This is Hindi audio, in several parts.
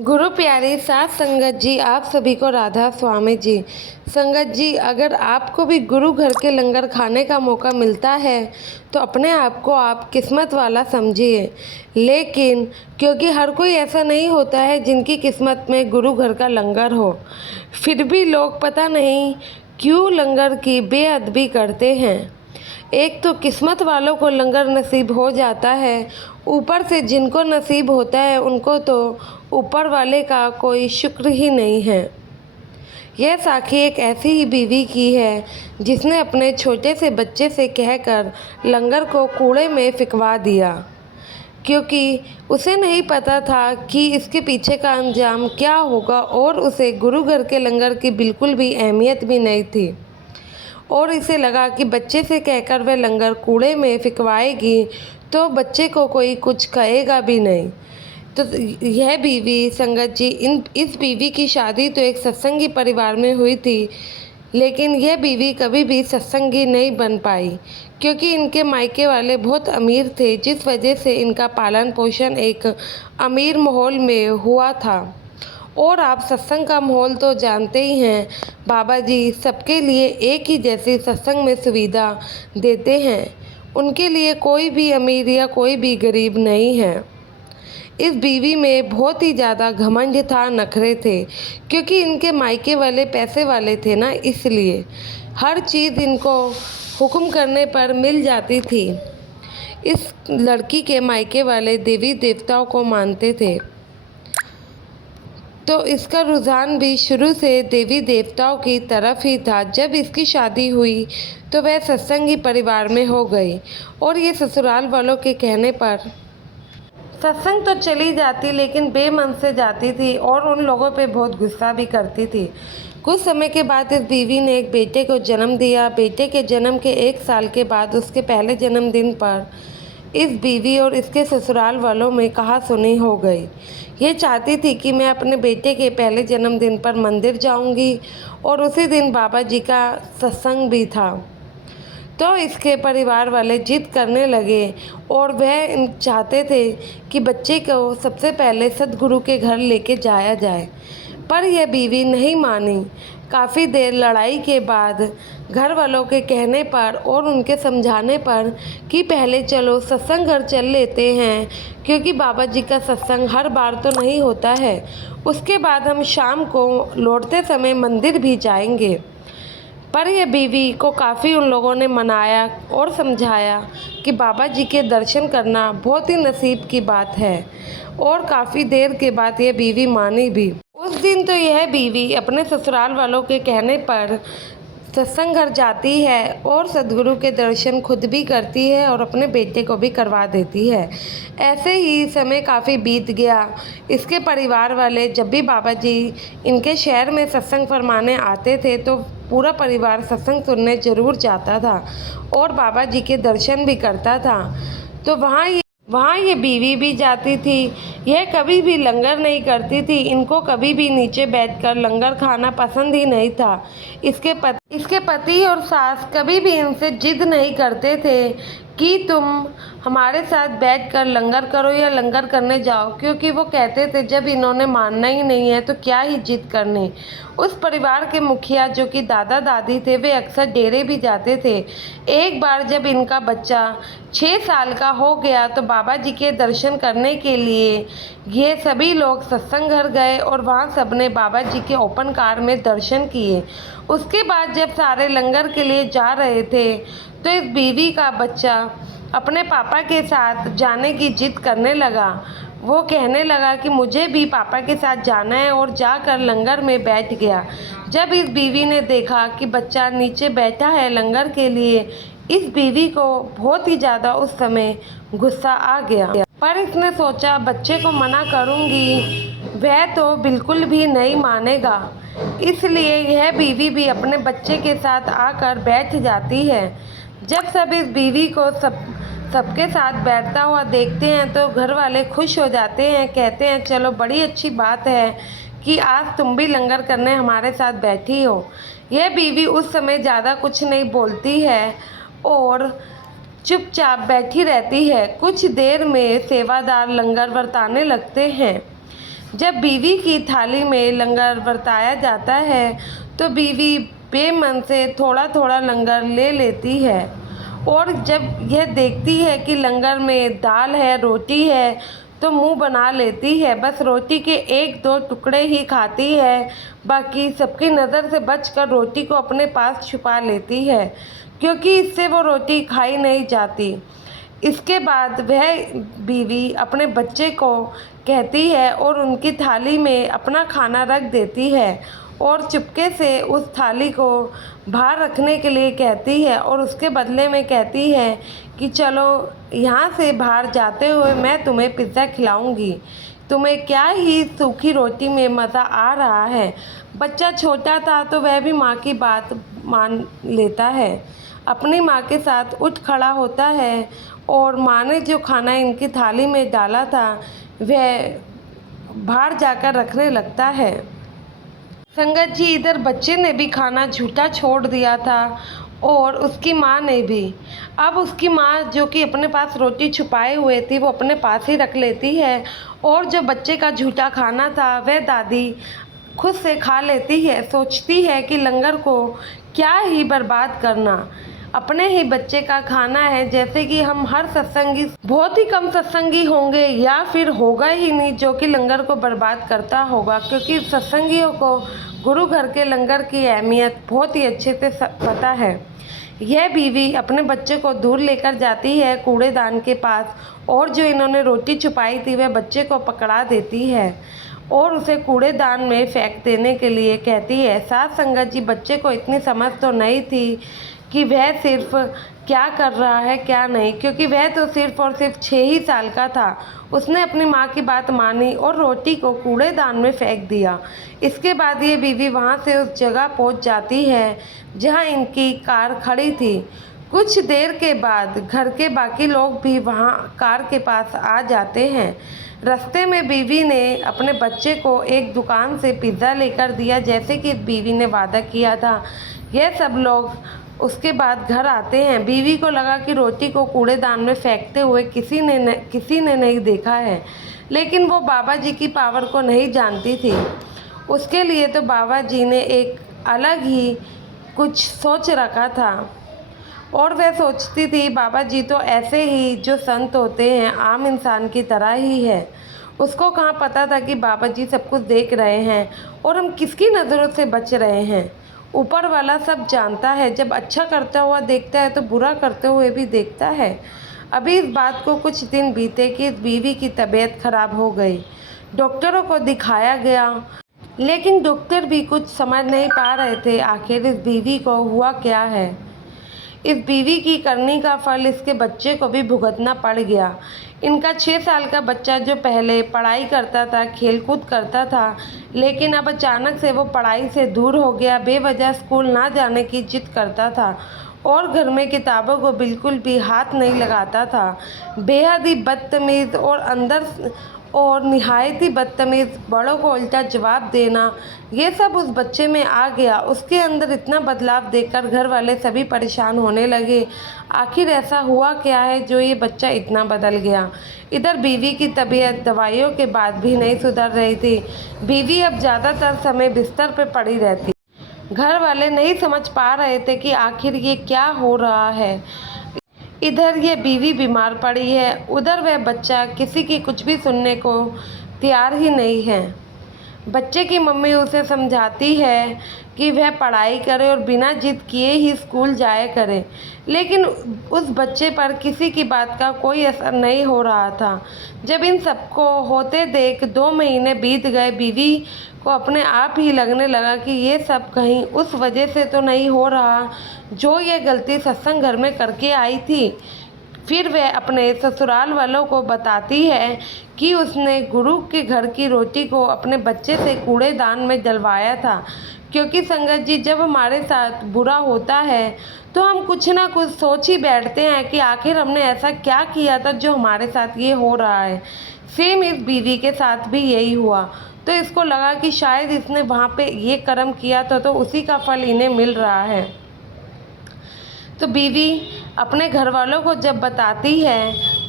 गुरु प्यारी साथ संगत जी, आप सभी को राधा स्वामी जी। संगत जी, अगर आपको भी गुरु घर के लंगर खाने का मौका मिलता है तो अपने आप को आप किस्मत वाला समझिए। लेकिन क्योंकि हर कोई ऐसा नहीं होता है जिनकी किस्मत में गुरु घर का लंगर हो, फिर भी लोग पता नहीं क्यों लंगर की बेअदबी करते हैं। एक तो किस्मत वालों को लंगर नसीब हो जाता है, ऊपर से जिनको नसीब होता है उनको तो ऊपर वाले का कोई शुक्र ही नहीं है। यह साखी एक ऐसी ही बीवी की है जिसने अपने छोटे से बच्चे से कहकर लंगर को कूड़े में फिकवा दिया, क्योंकि उसे नहीं पता था कि इसके पीछे का अंजाम क्या होगा, और उसे गुरु घर के लंगर की बिल्कुल भी अहमियत भी नहीं थी। और इसे लगा कि बच्चे से कहकर वह लंगर कूड़े में फिकवाएगी तो बच्चे को कोई कुछ कहेगा भी नहीं। तो यह बीवी संगत जी, इस बीवी की शादी तो एक सत्संगी परिवार में हुई थी, लेकिन यह बीवी कभी भी सत्संगी नहीं बन पाई, क्योंकि इनके मायके वाले बहुत अमीर थे, जिस वजह से इनका पालन पोषण एक अमीर माहौल में हुआ था। और आप सत्संग का माहौल तो जानते ही हैं, बाबा जी सबके लिए एक ही जैसी सत्संग में सुविधा देते हैं। उनके लिए कोई भी अमीर या कोई भी गरीब नहीं है। इस बीवी में बहुत ही ज़्यादा घमंड था, नखरे थे, क्योंकि इनके मायके वाले पैसे वाले थे ना, इसलिए हर चीज़ इनको हुक्म करने पर मिल जाती थी। इस लड़की के मायके वाले देवी देवताओं को मानते थे, तो इसका रुझान भी शुरू से देवी देवताओं की तरफ ही था। जब इसकी शादी हुई तो वह सत्संगी परिवार में हो गई, और ये ससुराल वालों के कहने पर सत्संग तो चली जाती, लेकिन बेमन से जाती थी और उन लोगों पे बहुत गुस्सा भी करती थी। कुछ समय के बाद इस बीवी ने एक बेटे को जन्म दिया। बेटे के जन्म के 1 साल के बाद उसके पहले जन्मदिन पर इस बीवी और इसके ससुराल वालों में कहासुनी हो गई। ये चाहती थी कि मैं अपने बेटे के पहले जन्मदिन पर मंदिर जाऊंगी, और उसी दिन बाबा जी का सत्संग भी था। तो इसके परिवार वाले जिद करने लगे, और वह चाहते थे कि बच्चे को सबसे पहले सद्गुरु के घर लेके जाया जाए, पर यह बीवी नहीं मानी। काफ़ी देर लड़ाई के बाद घर वालों के कहने पर और उनके समझाने पर कि पहले चलो सत्संग घर चल लेते हैं, क्योंकि बाबा जी का सत्संग हर बार तो नहीं होता है, उसके बाद हम शाम को लौटते समय मंदिर भी जाएंगे। पर यह बीवी को काफ़ी उन लोगों ने मनाया और समझाया कि बाबा जी के दर्शन करना बहुत ही नसीब की बात है, और काफ़ी देर के बाद यह बीवी मानी भी। उस दिन तो यह बीवी अपने ससुराल वालों के कहने पर सत्संग घर जाती है और सद्गुरु के दर्शन खुद भी करती है और अपने बेटे को भी करवा देती है। ऐसे ही समय काफ़ी बीत गया। इसके परिवार वाले जब भी बाबा जी इनके शहर में सत्संग फरमाने आते थे तो पूरा परिवार सत्संग सुनने ज़रूर जाता था और बाबा जी के दर्शन भी करता था। तो वहाँ ये बीवी भी जाती थी। यह कभी भी लंगर नहीं करती थी, इनको कभी भी नीचे बैठकर लंगर खाना पसंद ही नहीं था। इसके पति और सास कभी भी इनसे जिद नहीं करते थे कि तुम हमारे साथ बैठकर लंगर करो या लंगर करने जाओ, क्योंकि वो कहते थे जब इन्होंने मानना ही नहीं है तो क्या ही जिद करनी। उस परिवार के मुखिया जो कि दादा दादी थे, वे अक्सर डेरे भी जाते थे। एक बार जब इनका बच्चा 6 साल का हो गया तो बाबा जी के दर्शन करने के लिए ये सभी लोग सत्संग घर गए, और वहाँ सबने बाबा जी के ओपन कार में दर्शन किए। उसके बाद जब सारे लंगर के लिए जा रहे थे तो इस बीवी का बच्चा अपने पापा के साथ जाने की जिद करने लगा। वो कहने लगा कि मुझे भी पापा के साथ जाना है, और जाकर लंगर में बैठ गया। जब इस बीवी ने देखा कि बच्चा नीचे बैठा है लंगर के लिए, इस बीवी को बहुत ही ज़्यादा उस समय गुस्सा आ गया। पर इसने सोचा बच्चे को मना करूँगी वह तो बिल्कुल भी नहीं मानेगा, इसलिए यह बीवी भी अपने बच्चे के साथ आकर बैठ जाती है। जब सब इस बीवी को सबके साथ बैठता हुआ देखते हैं तो घर वाले खुश हो जाते हैं, कहते हैं चलो बड़ी अच्छी बात है कि आज तुम भी लंगर करने हमारे साथ बैठी हो। यह बीवी उस समय ज़्यादा कुछ नहीं बोलती है और चुपचाप बैठी रहती है। कुछ देर में सेवादार लंगर बरताने लगते हैं। जब बीवी की थाली में लंगर बरताया जाता है तो बीवी बेमन से थोड़ा थोड़ा लंगर ले लेती है, और जब यह देखती है कि लंगर में दाल है, रोटी है, तो मुंह बना लेती है। बस रोटी के एक दो टुकड़े ही खाती है, बाकी सबकी नज़र से बचकर रोटी को अपने पास छुपा लेती है, क्योंकि इससे वो रोटी खाई नहीं जाती। इसके बाद वह बीवी अपने बच्चे को कहती है और उनकी थाली में अपना खाना रख देती है, और चुपके से उस थाली को बाहर रखने के लिए कहती है, और उसके बदले में कहती है कि चलो यहाँ से बाहर जाते हुए मैं तुम्हें पिज़्ज़ा खिलाऊंगी, तुम्हें क्या ही सूखी रोटी में मज़ा आ रहा है। बच्चा छोटा था तो वह भी माँ की बात मान लेता है, अपनी माँ के साथ उठ खड़ा होता है, और माँ ने जो खाना इनकी थाली में डाला था वह बाहर जाकर रखने लगता है। संगत जी, इधर बच्चे ने भी खाना झूठा छोड़ दिया था, और उसकी माँ ने भी। अब उसकी माँ जो कि अपने पास रोटी छुपाए हुए थी वो अपने पास ही रख लेती है, और जो बच्चे का झूठा खाना था वह दादी खुद से खा लेती है। सोचती है कि लंगर को क्या ही बर्बाद करना, अपने ही बच्चे का खाना है। जैसे कि हम हर सत्संगी, बहुत ही कम सत्संगी होंगे या फिर होगा ही नहीं जो कि लंगर को बर्बाद करता होगा, क्योंकि सत्संगियों को गुरु घर के लंगर की अहमियत बहुत ही अच्छे से पता है। यह बीवी अपने बच्चे को दूर लेकर जाती है कूड़ेदान के पास, और जो इन्होंने रोटी छुपाई थी वह बच्चे को पकड़ा देती है और उसे कूड़ेदान में फेंक देने के लिए कहती है। साथ संगत जी, बच्चे को इतनी समझ तो नहीं थी कि वह सिर्फ क्या कर रहा है क्या नहीं, क्योंकि वह तो सिर्फ और सिर्फ 6 ही साल का था। उसने अपनी माँ की बात मानी और रोटी को कूड़ेदान में फेंक दिया। इसके बाद ये बीवी वहाँ से उस जगह पहुँच जाती है जहाँ इनकी कार खड़ी थी। कुछ देर के बाद घर के बाकी लोग भी वहाँ कार के पास आ जाते हैं। रास्ते में बीवी ने अपने बच्चे को एक दुकान से पिज़्ज़ा लेकर दिया, जैसे कि बीवी ने वादा किया था। यह सब लोग उसके बाद घर आते हैं। बीवी को लगा कि रोटी को कूड़ेदान में फेंकते हुए किसी ने नहीं देखा है, लेकिन वो बाबा जी की पावर को नहीं जानती थी। उसके लिए तो बाबा जी ने एक अलग ही कुछ सोच रखा था, और वह सोचती थी बाबा जी तो ऐसे ही जो संत होते हैं आम इंसान की तरह ही है। उसको कहाँ पता था कि बाबा जी सब कुछ देख रहे हैं और हम किसकी नज़रों से बच रहे हैं। ऊपर वाला सब जानता है, जब अच्छा करता हुआ देखता है तो बुरा करते हुए भी देखता है। अभी इस बात को कुछ दिन बीते कि इस बीवी की तबीयत खराब हो गई। डॉक्टरों को दिखाया गया, लेकिन डॉक्टर भी कुछ समझ नहीं पा रहे थे आखिर इस बीवी को हुआ क्या है। इस बीवी की करनी का फल इसके बच्चे को भी भुगतना पड़ गया। इनका 6 साल का बच्चा जो पहले पढ़ाई करता था, खेलकूद करता था, लेकिन अब अचानक से वो पढ़ाई से दूर हो गया। बेवजह स्कूल ना जाने की जिद करता था और घर में किताबों को बिल्कुल भी हाथ नहीं लगाता था। बेहद ही बदतमीज़ और निहायत ही बदतमीज़, बड़ों को उल्टा जवाब देना, ये सब उस बच्चे में आ गया। उसके अंदर इतना बदलाव देखकर घर वाले सभी परेशान होने लगे। आखिर ऐसा हुआ क्या है जो ये बच्चा इतना बदल गया। इधर बीवी की तबीयत दवाइयों के बाद भी नहीं सुधर रही थी। बीवी अब ज़्यादातर समय बिस्तर पर पड़ी रहती। घर वाले नहीं समझ पा रहे थे कि आखिर ये क्या हो रहा है। इधर ये बीवी बीमार पड़ी है, उधर वह बच्चा किसी की कुछ भी सुनने को तैयार ही नहीं है। बच्चे की मम्मी उसे समझाती है कि वह पढ़ाई करे और बिना जिद किए ही स्कूल जाया करे, लेकिन उस बच्चे पर किसी की बात का कोई असर नहीं हो रहा था। जब इन सबको होते देख 2 महीने बीत गए, बीवी को अपने आप ही लगने लगा कि ये सब कहीं उस वजह से तो नहीं हो रहा जो ये गलती सत्संग घर में करके आई थी। फिर वह अपने ससुराल वालों को बताती है कि उसने गुरु के घर की रोटी को अपने बच्चे से कूड़ेदान में डलवाया था। क्योंकि संगत जी, जब हमारे साथ बुरा होता है तो हम कुछ ना कुछ सोच ही बैठते हैं कि आखिर हमने ऐसा क्या किया था जो हमारे साथ ये हो रहा है। सेम इस बीवी के साथ भी यही हुआ। तो इसको लगा कि शायद इसने वहाँ पे ये कर्म किया था तो उसी का फल इन्हें मिल रहा है। तो बीवी अपने घर वालों को जब बताती है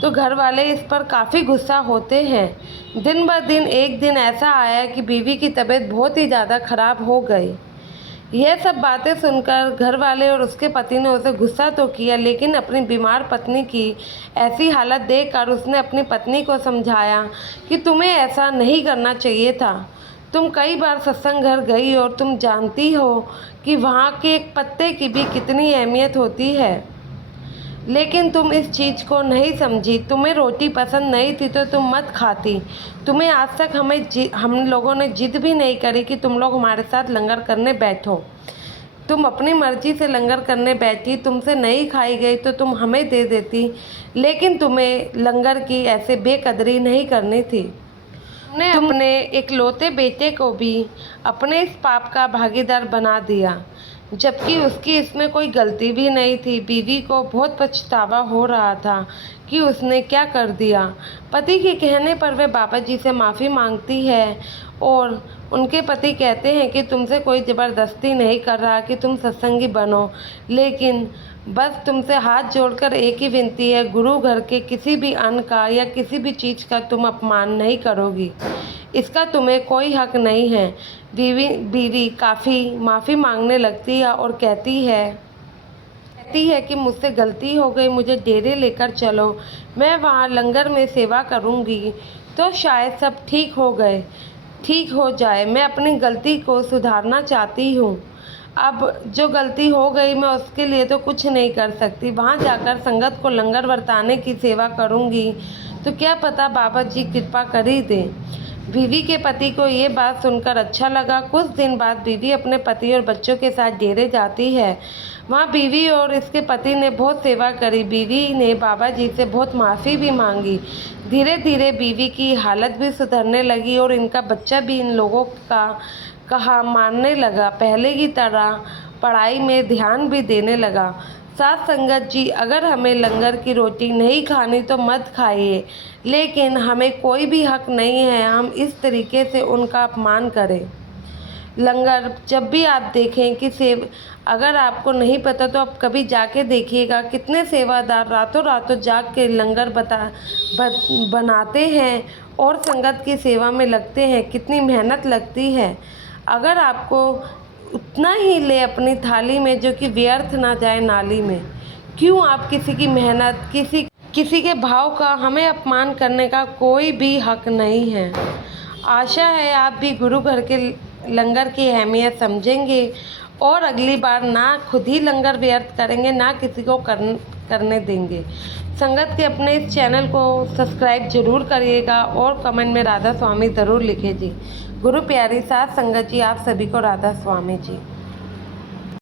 तो घर वाले इस पर काफ़ी गुस्सा होते हैं। दिन ब दिन एक दिन ऐसा आया कि बीवी की तबीयत बहुत ही ज़्यादा ख़राब हो गई। यह सब बातें सुनकर घर वाले और उसके पति ने उसे गुस्सा तो किया, लेकिन अपनी बीमार पत्नी की ऐसी हालत देखकर उसने अपनी पत्नी को समझाया कि तुम्हें ऐसा नहीं करना चाहिए था। तुम कई बार सत्संग घर गई और तुम जानती हो कि वहाँ के एक पत्ते की भी कितनी अहमियत होती है, लेकिन तुम इस चीज़ को नहीं समझी। तुम्हें रोटी पसंद नहीं थी तो तुम मत खाती। तुम्हें आज तक हम लोगों ने जिद भी नहीं करी कि तुम लोग हमारे साथ लंगर करने बैठो। तुम अपनी मर्जी से लंगर करने बैठी, तुमसे नहीं खाई गई तो तुम हमें दे देती, लेकिन तुम्हें लंगर की ऐसे बेकदरी नहीं करनी थी। तुमने अपने इकलौते बेटे को भी अपने इस पाप का भागीदार बना दिया, जबकि उसकी इसमें कोई गलती भी नहीं थी। बीवी को बहुत पछतावा हो रहा था कि उसने क्या कर दिया। पति के कहने पर वह बाबा जी से माफ़ी मांगती है और उनके पति कहते हैं कि तुमसे कोई ज़बरदस्ती नहीं कर रहा कि तुम सत्संगी बनो, लेकिन बस तुमसे हाथ जोड़कर एक ही विनती है, गुरु घर के किसी भी अन्न का या किसी भी चीज़ का तुम अपमान नहीं करोगी, इसका तुम्हें कोई हक नहीं है। बीवी काफ़ी माफ़ी मांगने लगती है और कहती है कि मुझसे गलती हो गई, मुझे डेरे लेकर चलो, मैं वहाँ लंगर में सेवा करूँगी तो शायद सब ठीक हो जाए। मैं अपनी गलती को सुधारना चाहती हूँ। अब जो गलती हो गई मैं उसके लिए तो कुछ नहीं कर सकती। वहाँ जाकर संगत को लंगर बरताने की सेवा करूँगी तो क्या पता बाबा जी कृपा कर ही दे। बीवी के पति को ये बात सुनकर अच्छा लगा। कुछ दिन बाद बीवी अपने पति और बच्चों के साथ डेरे जाती है। वहाँ बीवी और इसके पति ने बहुत सेवा करी। बीवी ने बाबा जी से बहुत माफ़ी भी मांगी। धीरे धीरे बीवी की हालत भी सुधरने लगी और इनका बच्चा भी इन लोगों का कहा मानने लगा। पहले की तरह पढ़ाई में ध्यान भी देने लगा। साथ संगत जी, अगर हमें लंगर की रोटी नहीं खानी तो मत खाइए, लेकिन हमें कोई भी हक नहीं है हम इस तरीके से उनका अपमान करें। लंगर जब भी आप देखें कि अगर आपको नहीं पता तो आप कभी जाके देखिएगा, कितने सेवादार रातों रातों जाग के लंगर बनाते हैं और संगत की सेवा में लगते हैं, कितनी मेहनत लगती है। अगर आपको उतना ही ले अपनी थाली में जो कि व्यर्थ ना जाए नाली में, क्यों आप किसी की मेहनत, किसी के भाव का हमें अपमान करने का कोई भी हक नहीं है। आशा है आप भी गुरु घर के लंगर की अहमियत समझेंगे और अगली बार ना खुद ही लंगर व्यर्थ करेंगे, ना किसी को करने देंगे। संगत के अपने इस चैनल को सब्सक्राइब जरूर करिएगा और कमेंट में राधा स्वामी ज़रूर लिखिए जी। गुरु प्यारी साथ संगत जी, आप सभी को राधा स्वामी जी।